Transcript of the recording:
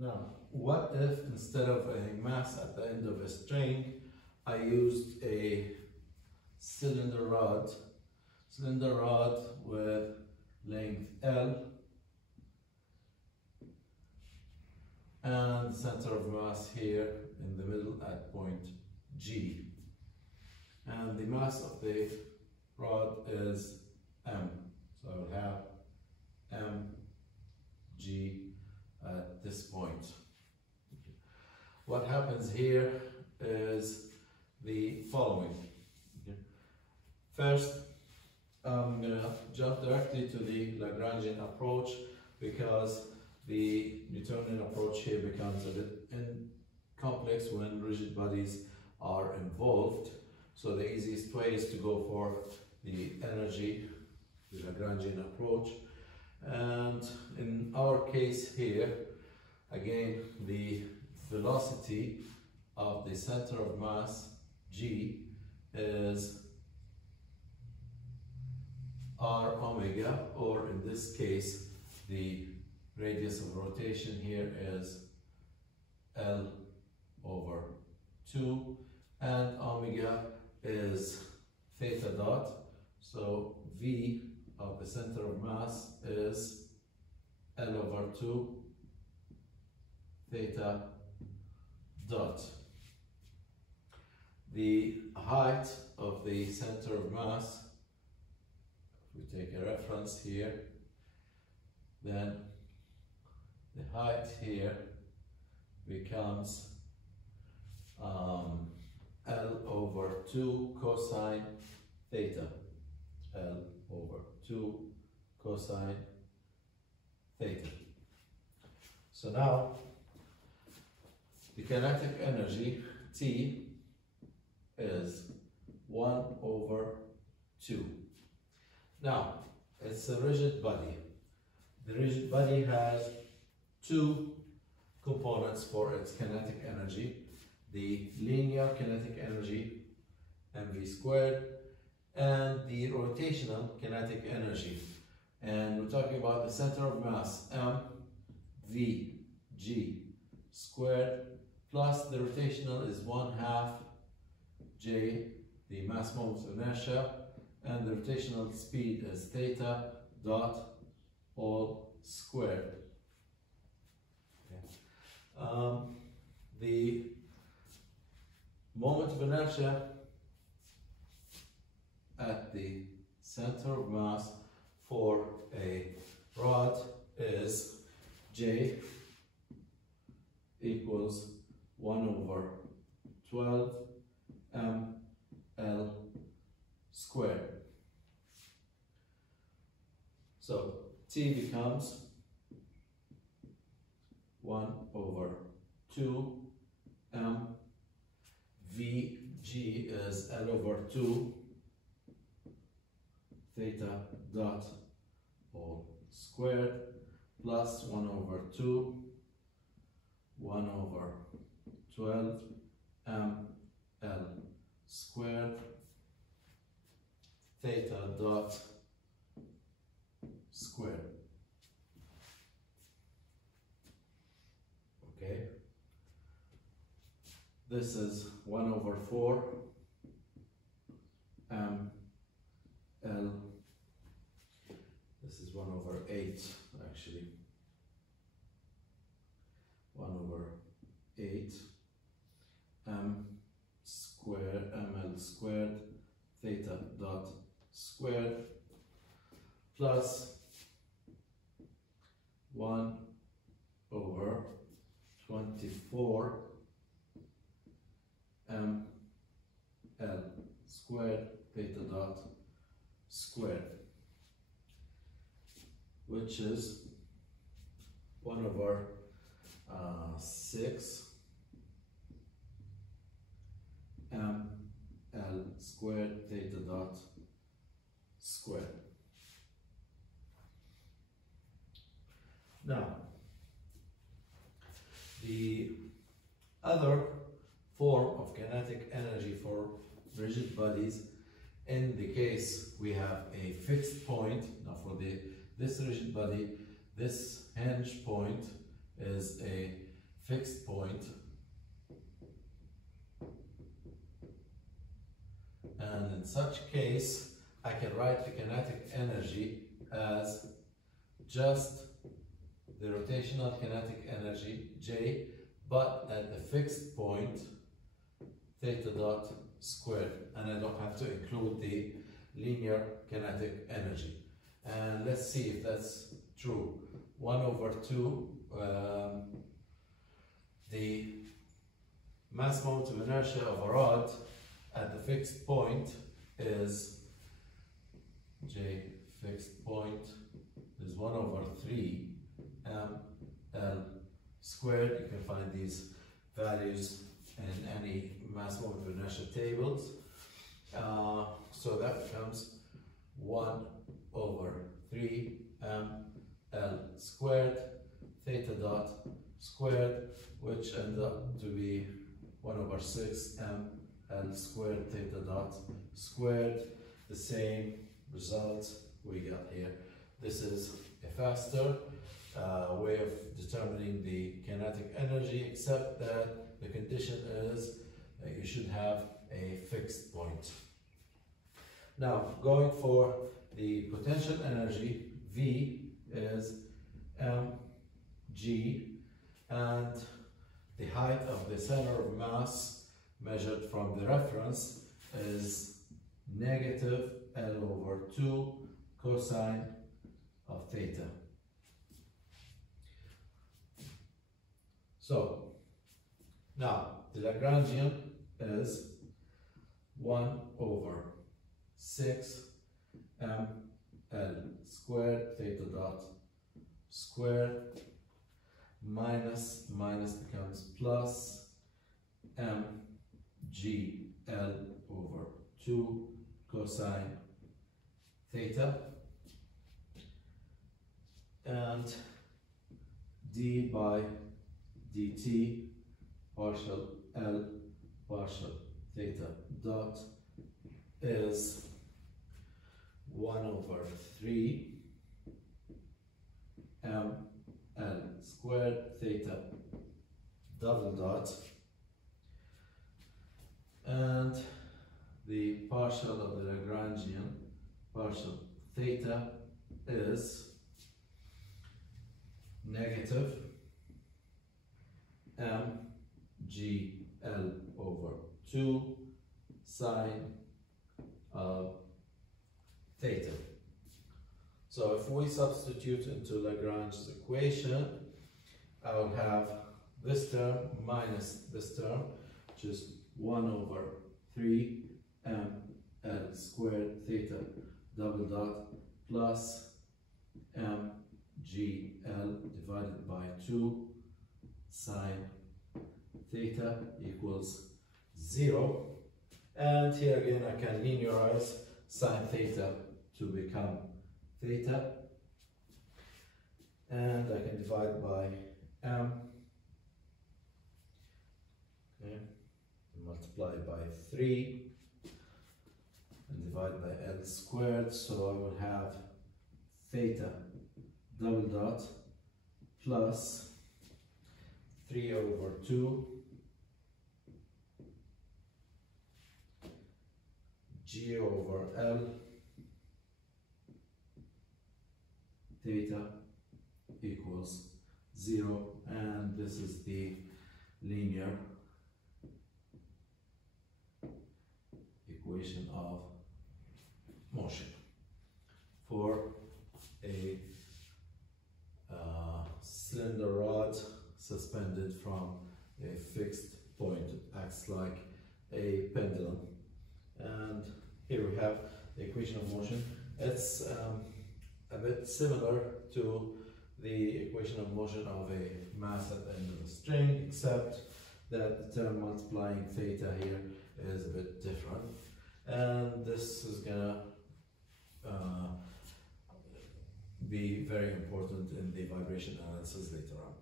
Now, what if instead of a mass at the end of a string, I used a cylinder rod with length L and center of mass here in the middle at point G, and the mass of the rod is M, so I will have mg at this point. What happens here is the following. First, I'm going to jump directly to the Lagrangian approach because the Newtonian approach here becomes a bit complex when rigid bodies are involved. So the easiest way is to go for the energy, the Lagrangian approach. And in our case here, again, the velocity of the center of mass, G, is r omega, or in this case, the radius of rotation here is L over 2, and omega is theta dot, so V of the center of mass is L over 2 theta dot. The height of the center of mass, if we take a reference here, then the height here becomes L over 2 cosine theta, L over 2 cosine theta. So now the kinetic energy T is 1 over 2. Now it's a rigid body. The rigid body has two components for its kinetic energy: the linear kinetic energy, mv squared, and the rotational kinetic energy. And we're talking about the center of mass, mvg squared, plus the rotational is 1/2 j, the mass moment of inertia, and the rotational speed is theta dot all squared. The moment of inertia at the center of mass for a rod is J equals 1 over 12 mL squared. So T becomes 1 over 2 m. Vg is L over 2 theta dot all squared plus 1 over 2 1 over 12 mL squared theta dot squared. Okay, this is 1 over 4 mL. This is 1 over 8 actually. 1 over 8 mL squared theta dot squared plus 1 over 24 mL squared theta dot squared, which is 1 over 6 mL squared theta dot squared. Now, the other form of kinetic energy for rigid bodies, in the case we have a fixed point. Now for this rigid body, this hinge point is a fixed point, and in such case I can write the kinetic energy as just the rotational kinetic energy J, but at the fixed point theta dot squared, and I don't have to include the linear kinetic energy. And let's see if that's true. 1 over 2, the mass moment of inertia of a rod at the fixed point is J fixed point is 1 over 3 ml squared. You can find these values in any mass moment of inertia tables. So that becomes 1 over 3 ml squared theta dot squared, which ends up to be 1 over 6 ml squared theta dot squared. The same result we got here. This is a faster way of determining the kinetic energy, except that the condition is that you should have a fixed point. Now, going for the potential energy, V is mg, and the height of the center of mass measured from the reference is negative L over 2 cosine of theta. So, now the Lagrangian is 1 over 6 ml squared theta dot squared minus becomes plus mgl over 2 cosine theta, and d by dt partial L partial theta dot is 1 over 3 ml squared theta double dot, and the partial of the Lagrangian partial theta is negative mgl over 2 sine of theta. So if we substitute into Lagrange's equation, I will have this term minus this term, which is 1 over 3 ml squared theta double dot plus mgl divided by 2 sine theta equals 0. And here again I can linearize sine theta to become theta, and I can divide by m, okay, multiply by 3 and divide by L squared, so I will have theta double dot plus 3 over 2 G over L theta equals 0, and this is the linear equation of motion for a cylinder rod suspended from a fixed point. It acts like a pendulum. And here we have the equation of motion. It's a bit similar to the equation of motion of a mass at the end of a string, except that the term multiplying theta here is a bit different. And this is gonna be very important in the vibration analysis later on.